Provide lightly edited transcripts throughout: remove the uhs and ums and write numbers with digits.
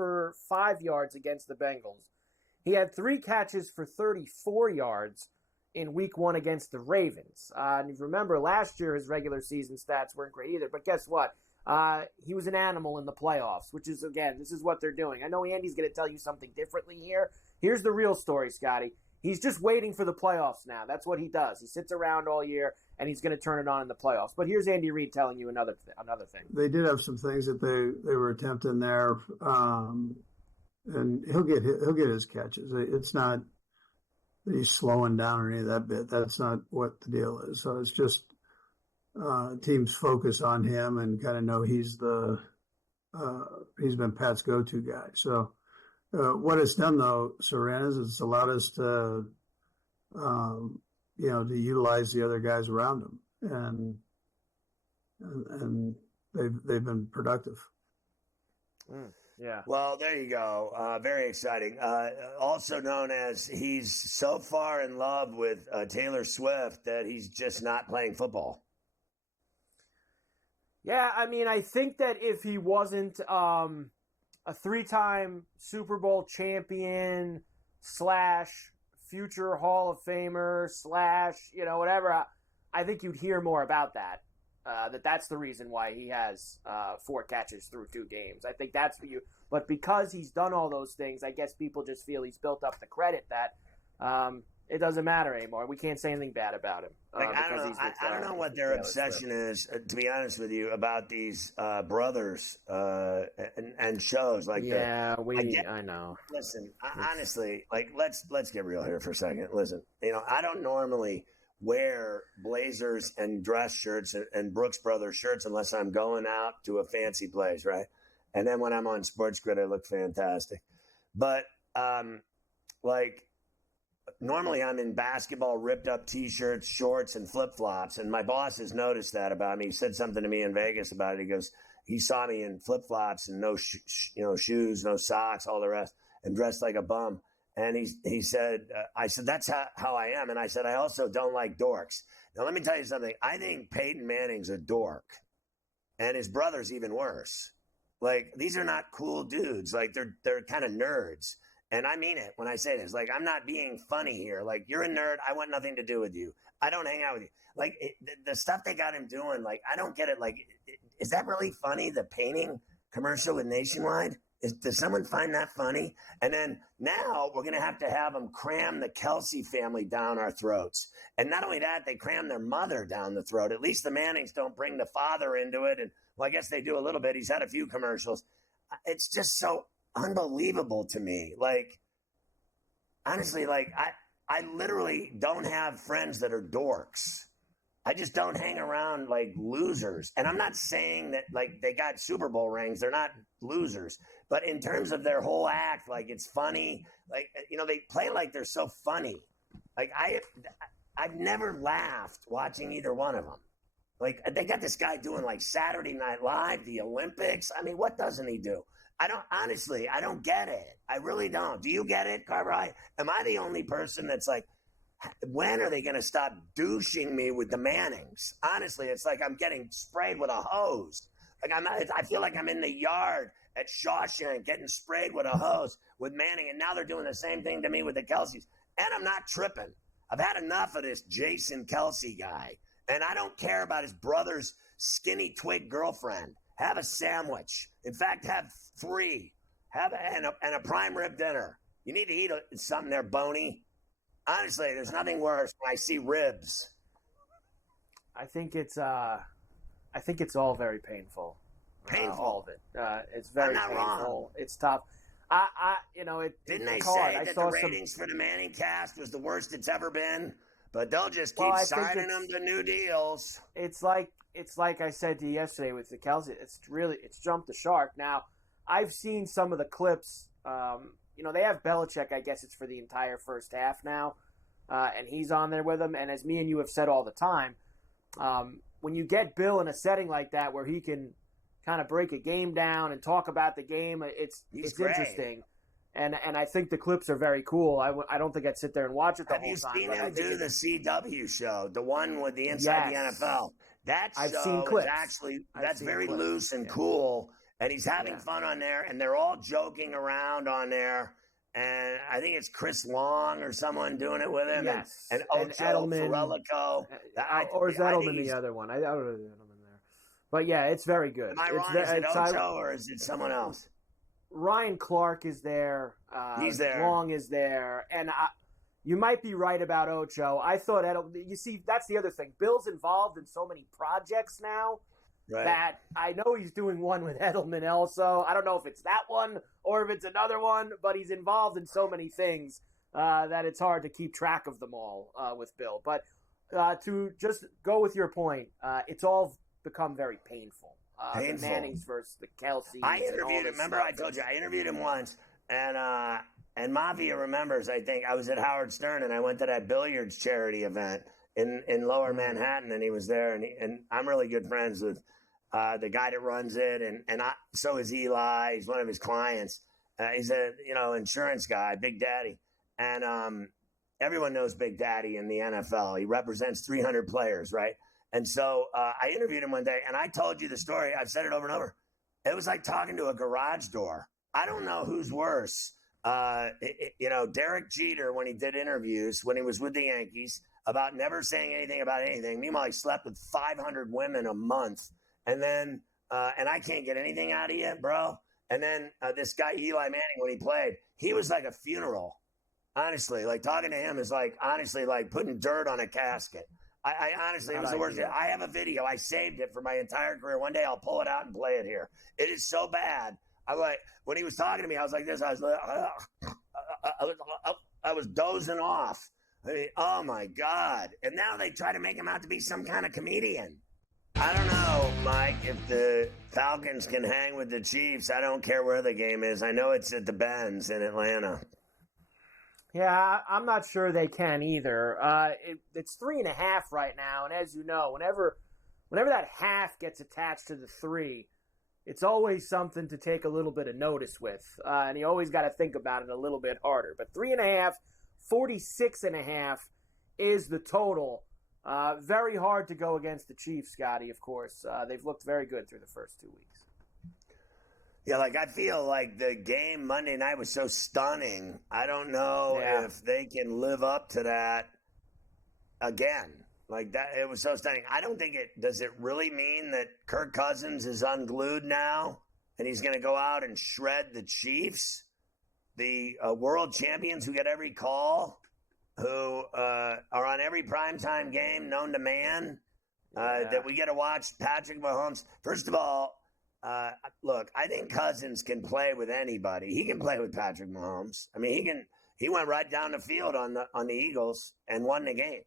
for 5 yards against the Bengals. He had 3 catches for 34 yards in week 1 against the Ravens. And you remember last year his regular season stats weren't great either. But guess what? He was an animal in the playoffs, which is, again, this is what they're doing. I know Andy's going to tell you something differently here. Here's the real story, Scotty. He's just waiting for the playoffs now. That's what he does. He sits around all year, and he's going to turn it on in the playoffs. But here's Andy Reid telling you another thing. They did have some things that they were attempting there, and he'll get his catches. It's not that he's slowing down or any of that bit. That's not what the deal is. So it's just teams focus on him and kind of know he's been Pat's go-to guy. So. What it's done, though, Soren, is it's allowed us to, to utilize the other guys around him, and they've been productive. Yeah. Well, there you go. Very exciting. Also known as he's so far in love with Taylor Swift that he's just not playing football. Yeah, I mean, I think that if he wasn't a 3-time Super Bowl champion / future Hall of Famer / whatever, I think you'd hear more about that. That's the reason why he has 4 catches through 2 games. I think that's what but because he's done all those things, I guess people just feel he's built up the credit that it doesn't matter anymore. We can't say anything bad about him. I don't know what their obsession is, to be honest with you, about these brothers and shows like that. Yeah, I know. Listen, honestly, let's get real here for a second. Listen, I don't normally wear blazers and dress shirts and Brooks Brothers shirts unless I'm going out to a fancy place, right? And then when I'm on SportsGrid, I look fantastic. But normally I'm in basketball, ripped up T-shirts, shorts, and flip-flops. And my boss has noticed that about me. He said something to me in Vegas about it. He goes, he saw me in flip-flops and no shoes, no socks, all the rest, and dressed like a bum. And he said, I said, that's how I am. And I said, I also don't like dorks. Now, let me tell you something. I think Peyton Manning's a dork. And his brother's even worse. These are not cool dudes. They're kind of nerds. And I mean it when I say this. I'm not being funny here. You're a nerd. I want nothing to do with you. I don't hang out with you. The stuff they got him doing, I don't get it. Is that really funny, the painting commercial with Nationwide? Does someone find that funny? And then now we're going to have them cram the Kelce family down our throats. And not only that, they cram their mother down the throat. At least the Mannings don't bring the father into it. And, well, I guess they do a little bit. He's had a few commercials. It's just so unbelievable to me. Honestly, I literally don't have friends that are dorks. I just don't hang around losers. And I'm not saying that they got Super Bowl rings. They're not losers. But in terms of their whole act, it's funny. They play like they're so funny. I've never laughed watching either one of them. They got this guy doing Saturday Night Live, the Olympics. I mean, what doesn't he do? I don't get it. I really don't. Do you get it, Carver? Am I the only person that's when are they going to stop douching me with the Mannings? Honestly, it's I'm getting sprayed with a hose. I feel like I'm in the yard at Shawshank getting sprayed with a hose with Manning, and now they're doing the same thing to me with the Kelseys. And I'm not tripping. I've had enough of this Jason Kelce guy, and I don't care about his brother's skinny twig girlfriend. Have a sandwich. In fact, have 3. And a prime rib dinner. You need to eat something there, Boney. Honestly, there's nothing worse when I see ribs. I think it's all very painful. Painful. All of it. It's very painful. Wrong. It's tough. Didn't they say that the ratings for the Manning cast was the worst it's ever been? But they'll just keep signing them to new deals. It's like I said to you yesterday with the Kelce. It's jumped the shark. Now, I've seen some of the clips. They have Belichick. I guess it's for the entire first half now, and he's on there with them. And as me and you have said all the time, when you get Bill in a setting like that where he can kind of break a game down and talk about the game, it's interesting. And I think the clips are very cool. I don't think I'd sit there and watch it the whole time. Have you seen him do the CW show, the one with the Inside the NFL? That show is actually, that's very loose and cool. and he's having fun on there, and they're all joking around on there. And I think it's Chris Long or someone doing it with him. Yes. And Ocho Ferrelico. Or is Edelman the other one? I don't know Edelman there. But, yeah, it's very good. Am I wrong? Is it Ocho or is it someone else? Ryan Clark is there. He's there. Long is there. And you might be right about Ocho. I thought Edelman – you see, that's the other thing. Bill's involved in so many projects now. Right. That I know he's doing one with Edelman also. I don't know if it's that one or if it's another one, but he's involved in so many things that it's hard to keep track of them all with Bill. But to just go with your point, it's all become very painful. The Mannings versus the Kelseys. I interviewed him. Remember, I told you I interviewed him once, and Mafia remembers. I think I was at Howard Stern, and I went to that billiards charity event in Lower Manhattan, and he was there, and I'm really good friends with the guy that runs it, and so is Eli. He's one of his clients. He's a insurance guy, Big Daddy, and everyone knows Big Daddy in the NFL. He represents 300 players, right? And so I interviewed him one day, and I told you the story. I've said it over and over. It was like talking to a garage door. I don't know who's worse. Derek Jeter, when he did interviews, when he was with the Yankees, about never saying anything about anything. Meanwhile, he slept with 500 women a month. And then, and I can't get anything out of you, bro. And then this guy, Eli Manning, when he played, he was like a funeral. Honestly, like talking to him is like, honestly, like putting dirt on a casket. I honestly, it was the worst. I have a video. I saved it for my entire career. One day I'll pull it out and play it here. It is so bad. I'm like, when he was talking to me, I was like this. I was dozing off. I mean, oh my God. And now they try to make him out to be some kind of comedian. I don't know, Mike, if the Falcons can hang with the Chiefs. I don't care where the game is. I know it's at the Benz in Atlanta. Yeah, I'm not sure they can either. It's 3.5 right now, and as you know, whenever that half gets attached to the 3, it's always something to take a little bit of notice with, and you always got to think about it a little bit harder. But 3.5, 46.5 is the total. Very hard to go against the Chiefs, Scotty, of course. They've looked very good through the first 2 weeks. Yeah, like I feel like the game Monday night was so stunning. I don't know if they can live up to that again. Like that, it was so stunning. I don't think does it really mean that Kirk Cousins is unglued now and he's going to go out and shred the Chiefs, the world champions who get every call, who are on every primetime game known to man, that we get to watch Patrick Mahomes. First of all, look, I think Cousins can play with anybody. He can play with Patrick Mahomes. I mean, he went right down the field on the Eagles and won the game.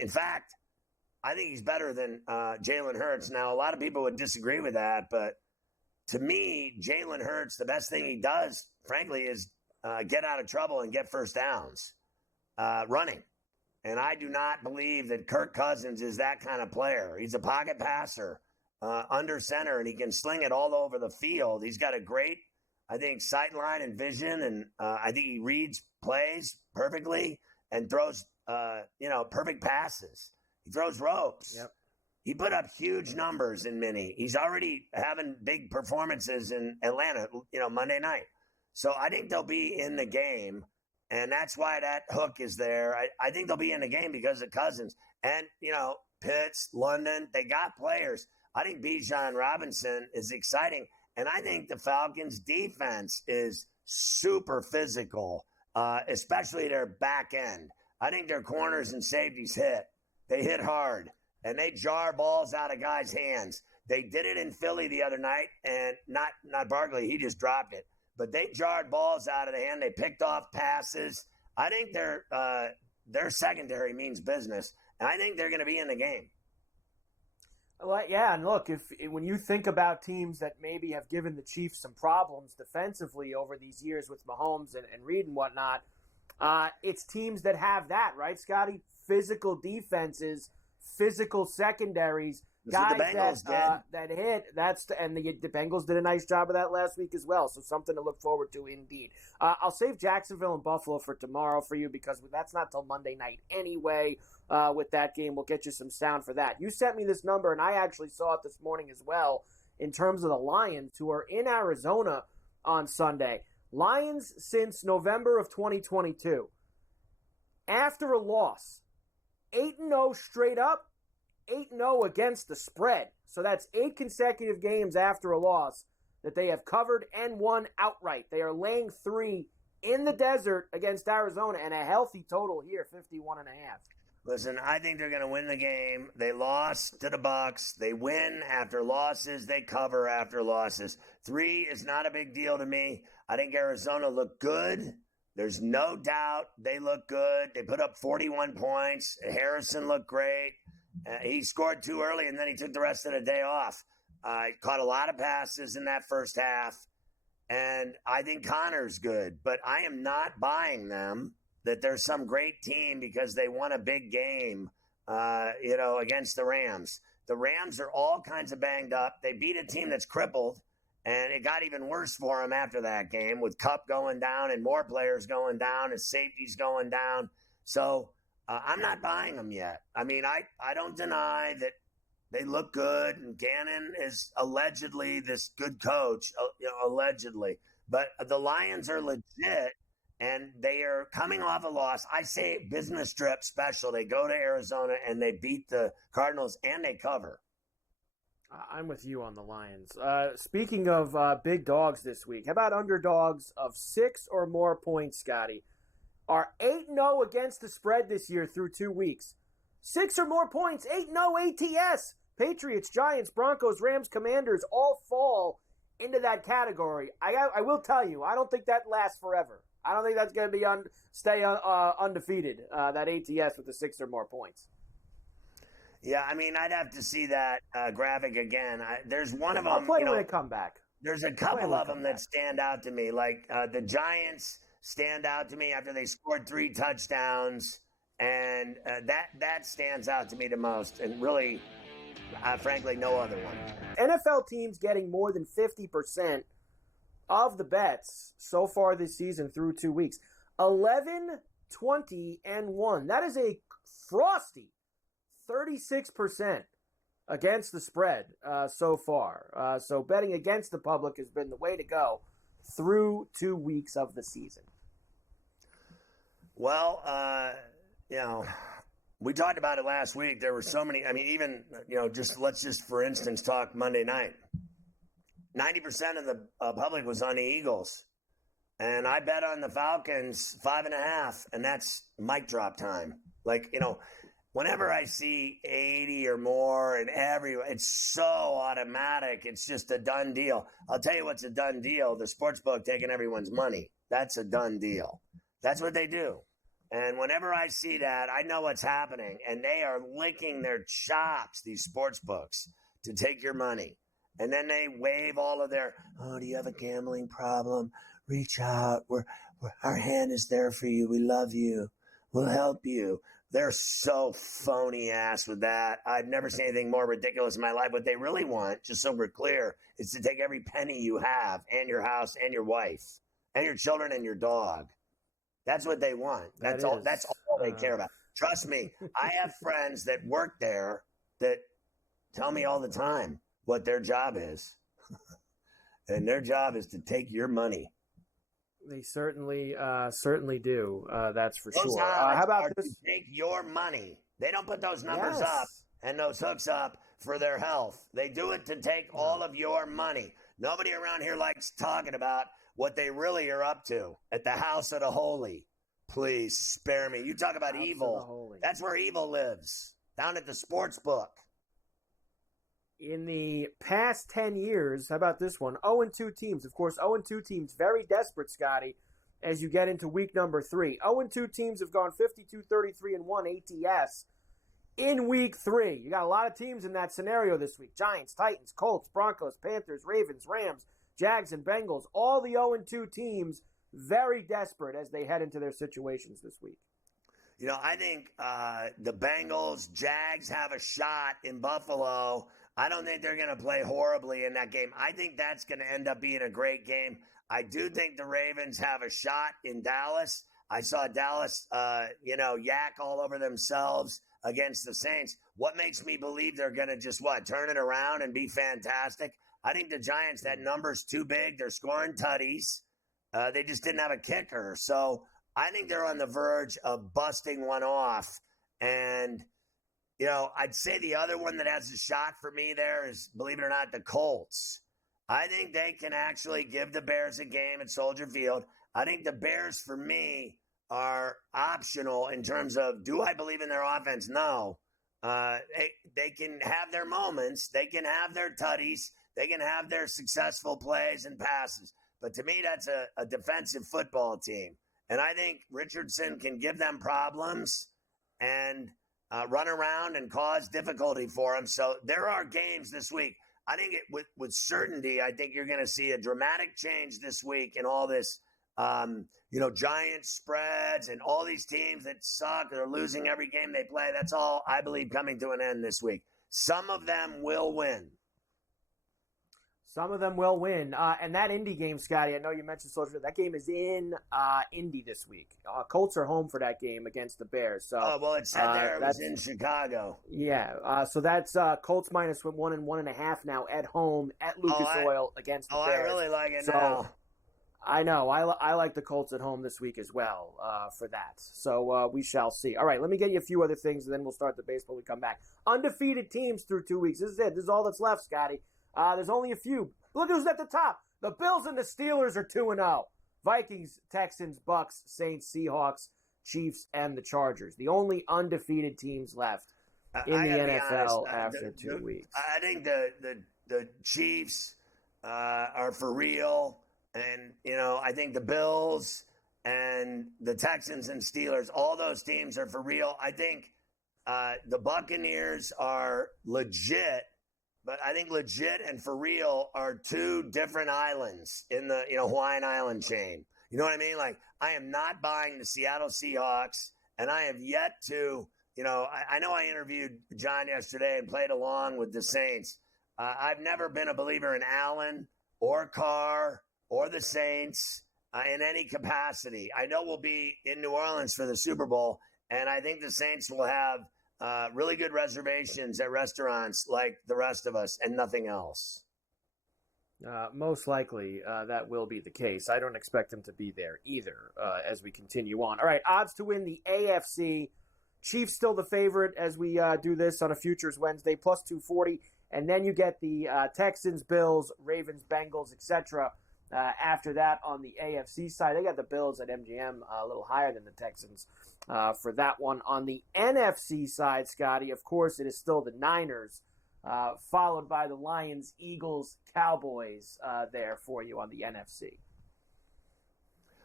In fact, I think he's better than Jalen Hurts. Now, a lot of people would disagree with that, but to me, Jalen Hurts, the best thing he does, frankly, is get out of trouble and get first downs running. And I do not believe that Kirk Cousins is that kind of player. He's a pocket passer. Under center, and he can sling it all over the field. He's got a great, I think, sight line and vision, and I think he reads plays perfectly and throws, perfect passes. He throws ropes. Yep. He put up huge numbers in Mini. He's already having big performances in Atlanta, Monday night. So I think they'll be in the game, and that's why that hook is there. I think they'll be in the game because of Cousins. And, Pitts, London, they got players. I think Bijan Robinson is exciting, and I think the Falcons' defense is super physical, especially their back end. I think their corners and safeties hit. They hit hard, and they jar balls out of guys' hands. They did it in Philly the other night, and not Barkley. He just dropped it. But they jarred balls out of the hand. They picked off passes. I think their secondary means business, and I think they're going to be in the game. Well, yeah, and look, when you think about teams that maybe have given the Chiefs some problems defensively over these years with Mahomes and Reid and whatnot, it's teams that have that, right, Scotty? Physical defenses, physical secondaries, guys that hit. And the Bengals did a nice job of that last week as well. So something to look forward to indeed. I'll save Jacksonville and Buffalo for tomorrow for you because that's not till Monday night anyway. With that game, we'll get you some sound for that. You sent me this number, and I actually saw it this morning as well. in terms of the Lions, who are in Arizona on Sunday. Lions since November of 2022. After a loss, 8-0 straight up, 8-0 against the spread. So that's 8 consecutive games after a loss that they have covered and won outright. They are laying 3 in the desert against Arizona, and a healthy total here, 51.5. Listen, I think they're going to win the game. They lost to the Bucs. They win after losses. They cover after losses. 3 is not a big deal to me. I think Arizona looked good. There's no doubt they look good. They put up 41 points. Harrison looked great. He scored too early, and then he took the rest of the day off. Caught a lot of passes in that first half. And I think Connor's good. But I am not buying them that there's some great team because they won a big game, against the Rams. The Rams are all kinds of banged up. They beat a team that's crippled, and it got even worse for them after that game with Kupp going down and more players going down and safeties going down. So I'm not buying them yet. I mean, I don't deny that they look good, and Gannon is allegedly this good coach, allegedly. But the Lions are legit. And they are coming off a loss. I say business trip special. They go to Arizona and they beat the Cardinals and they cover. I'm with you on the Lions. Speaking of big dogs this week, how about underdogs of 6 or more points, Scotty? Are 8-0 against the spread this year through 2 weeks. 6 or more points, 8-0 ATS. Patriots, Giants, Broncos, Rams, Commanders all fall into that category. I will tell you, I don't think that lasts forever. I don't think that's going to be stay undefeated, that ATS with the 6 or more points. Yeah, I mean, I'd have to see that graphic again. There's one of them. I'll play when they come back. There's a couple of them that stand out to me. Like the Giants stand out to me after they scored 3 touchdowns. And that stands out to me the most. And really, frankly, no other one. NFL teams getting more than 50% of the bets so far this season through 2 weeks. 11, 20, and 1. That is a frosty 36% against the spread so far. So betting against the public has been the way to go through 2 weeks of the season. Well, we talked about it last week. There were so many. I mean, even, let's just, for instance, talk Monday night. 90% of the public was on the Eagles. And I bet on the Falcons 5.5, and that's mic drop time. Like, whenever I see 80 or more and it's so automatic. It's just a done deal. I'll tell you what's a done deal. The sportsbook taking everyone's money. That's a done deal. That's what they do. And whenever I see that, I know what's happening. And they are licking their chops, these sportsbooks, to take your money. And then they waive all of their, do you have a gambling problem? Reach out. Our hand is there for you. We love you. We'll help you. They're so phony ass with that. I've never seen anything more ridiculous in my life. What they really want, just so we're clear, is to take every penny you have and your house and your wife and your children and your dog. That's what they want. That's all they care about. Trust me, I have friends that work there that tell me all the time what their job is. And their job is to take your money. They certainly do. That's for those sure. How about this? To take your money. They don't put those numbers up and those hooks up for their health. They do it to take all of your money. Nobody around here likes talking about what they really are up to at the House of the Holy. Please spare me. You talk about evil. That's where evil lives, down at the sports book. In the past 10 years, how about this one? 0-2 teams. Of course, 0-2 teams, very desperate, Scotty, as you get into week number 3. 0-2 teams have gone 52-33-1 ATS in week 3. You got a lot of teams in that scenario this week. Giants, Titans, Colts, Broncos, Panthers, Ravens, Rams, Jags, and Bengals. All the 0-2 teams very desperate as they head into their situations this week. I think the Bengals, Jags have a shot in Buffalo. I don't think they're going to play horribly in that game. I think that's going to end up being a great game. I do think the Ravens have a shot in Dallas. I saw Dallas, yak all over themselves against the Saints. What makes me believe they're going to just, turn it around and be fantastic? I think the Giants, that number's too big. They're scoring tutties. They just didn't have a kicker. So I think they're on the verge of busting one off. And, I'd say the other one that has a shot for me there is, believe it or not, the Colts. I think they can actually give the Bears a game at Soldier Field. I think the Bears, for me, are optional in terms of, do I believe in their offense? No. They can have their moments. They can have their tutties. They can have their successful plays and passes. But to me, that's a defensive football team. And I think Richardson can give them problems and run around and cause difficulty for them. So there are games this week. I think with certainty, I think you're going to see a dramatic change this week in all this, giant spreads and all these teams that suck. They're losing every game they play. That's all, I believe, coming to an end this week. Some of them will win. Some of them will win. And that Indy game, Scotty, I know you mentioned social. That game is in Indy this week. Colts are home for that game against the Bears. So, it said there it was in Chicago. Yeah. So that's Colts minus 1 and 1.5 now at home at Lucas Oil against the Bears. I really like it now. I know. I like the Colts at home this week as well for that. So we shall see. All right, let me get you a few other things, and then we'll start the baseball when we come back. Undefeated teams through 2 weeks. This is it. This is all that's left, Scotty. There's only a few. Look who's at the top. The Bills and the Steelers are 2-0. Vikings, Texans, Bucks, Saints, Seahawks, Chiefs, and the Chargers. The only undefeated teams left in the NFL after 2 weeks. I think the Chiefs are for real. And, I think the Bills and the Texans and Steelers, all those teams are for real. I think the Buccaneers are legit. But I think legit and for real are two different islands in the Hawaiian Island chain. You know what I mean? Like, I am not buying the Seattle Seahawks, and I have yet to, I know I interviewed John yesterday and played along with the Saints. I've never been a believer in Allen or Carr or the Saints in any capacity. I know we'll be in New Orleans for the Super Bowl, and I think the Saints will have really good reservations at restaurants like the rest of us and nothing else. Most likely that will be the case. I don't expect them to be there either as we continue on. All right, odds to win the AFC. Chiefs still the favorite as we do this on a Futures Wednesday, plus 240. And then you get the Texans, Bills, Ravens, Bengals, etc. After that on the AFC side. They got the Bills at MGM a little higher than the Texans. For that one. On the NFC side, Scotty, of course, it is still the Niners, followed by the Lions, Eagles, Cowboys there for you on the NFC.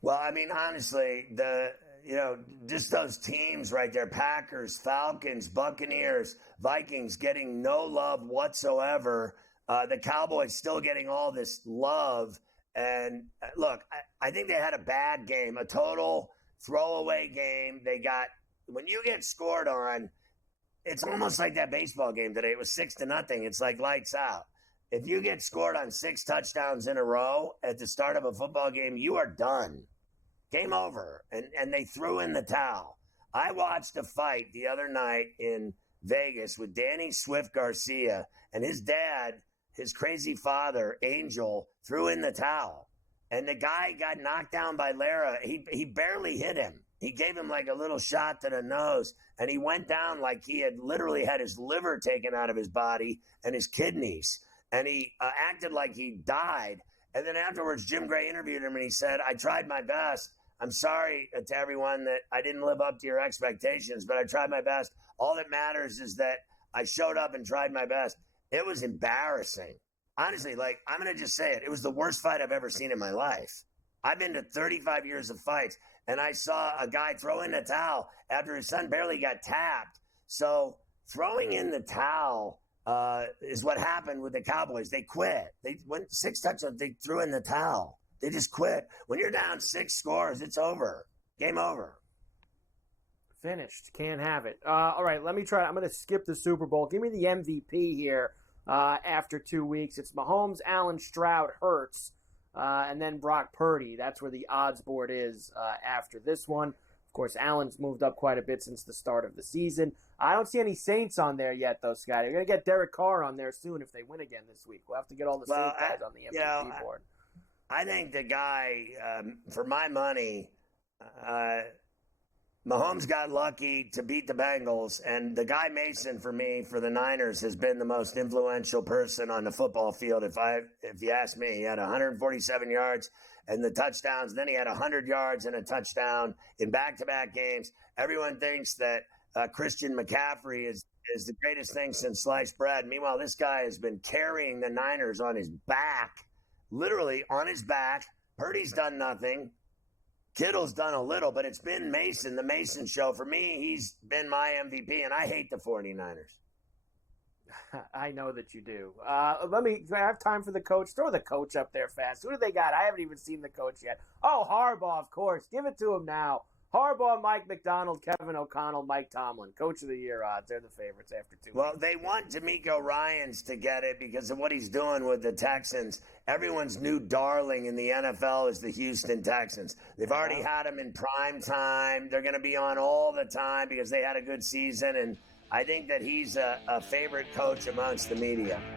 Well, I mean, honestly, just those teams right there, Packers, Falcons, Buccaneers, Vikings getting no love whatsoever. The Cowboys still getting all this love. And look, I think they had a bad game, a total throwaway game. When you get scored on, it's almost like that baseball game today. It was 6-0. It's like lights out. If you get scored on 6 touchdowns in a row at the start of a football game, you are done. Game over. And they threw in the towel. I watched a fight the other night in Vegas with Danny Swift Garcia, and his dad, his crazy father, Angel, threw in the towel. And the guy got knocked down by Lara. He barely hit him. He gave him like a little shot to the nose, and he went down like he had literally had his liver taken out of his body and his kidneys. And he acted like he died. And then afterwards, Jim Gray interviewed him, and he said, I tried my best. I'm sorry to everyone that I didn't live up to your expectations, but I tried my best. All that matters is that I showed up and tried my best. It was embarrassing. Honestly, I'm going to just say it. It was the worst fight I've ever seen in my life. I've been to 35 years of fights, and I saw a guy throw in the towel after his son barely got tapped. So throwing in the towel is what happened with the Cowboys. They quit. They went 6 touchdowns. They threw in the towel. They just quit. When you're down 6 scores, it's over. Game over. Finished. Can't have it. All right, let me try. I'm going to skip the Super Bowl. Give me the MVP here. After 2 weeks, it's Mahomes, Allen, Stroud, Hurts, and then Brock Purdy. That's where the odds board is after this one. Of course, Allen's moved up quite a bit since the start of the season. I don't see any Saints on there yet, though, Scotty. We're going to get Derek Carr on there soon if they win again this week. We'll have to get all the Saints guys on the MVP board. I think the guy, for my money, Mahomes got lucky to beat the Bengals, and the guy Mason, for me, for the Niners, has been the most influential person on the football field. If you ask me, he had 147 yards and the touchdowns. Then he had 100 yards and a touchdown in back-to-back games. Everyone thinks that Christian McCaffrey is the greatest thing since sliced bread. Meanwhile, this guy has been carrying the Niners on his back, literally on his back. Purdy's done nothing. Kittle's done a little, but it's been Mason, the Mason show. For me, he's been my MVP, and I hate the 49ers. I know that you do. Do I have time for the coach? Throw the coach up there fast. Who do they got? I haven't even seen the coach yet. Oh, Harbaugh, of course. Give it to him now. Harbaugh, Mike McDonald, Kevin O'Connell, Mike Tomlin. Coach of the Year odds. They're the favorites after 2 weeks. Well, they want D'Amico Ryans to get it because of what he's doing with the Texans. Everyone's new darling in the NFL is the Houston Texans. They've already had him in prime time. They're going to be on all the time because they had a good season. And I think that he's a favorite coach amongst the media.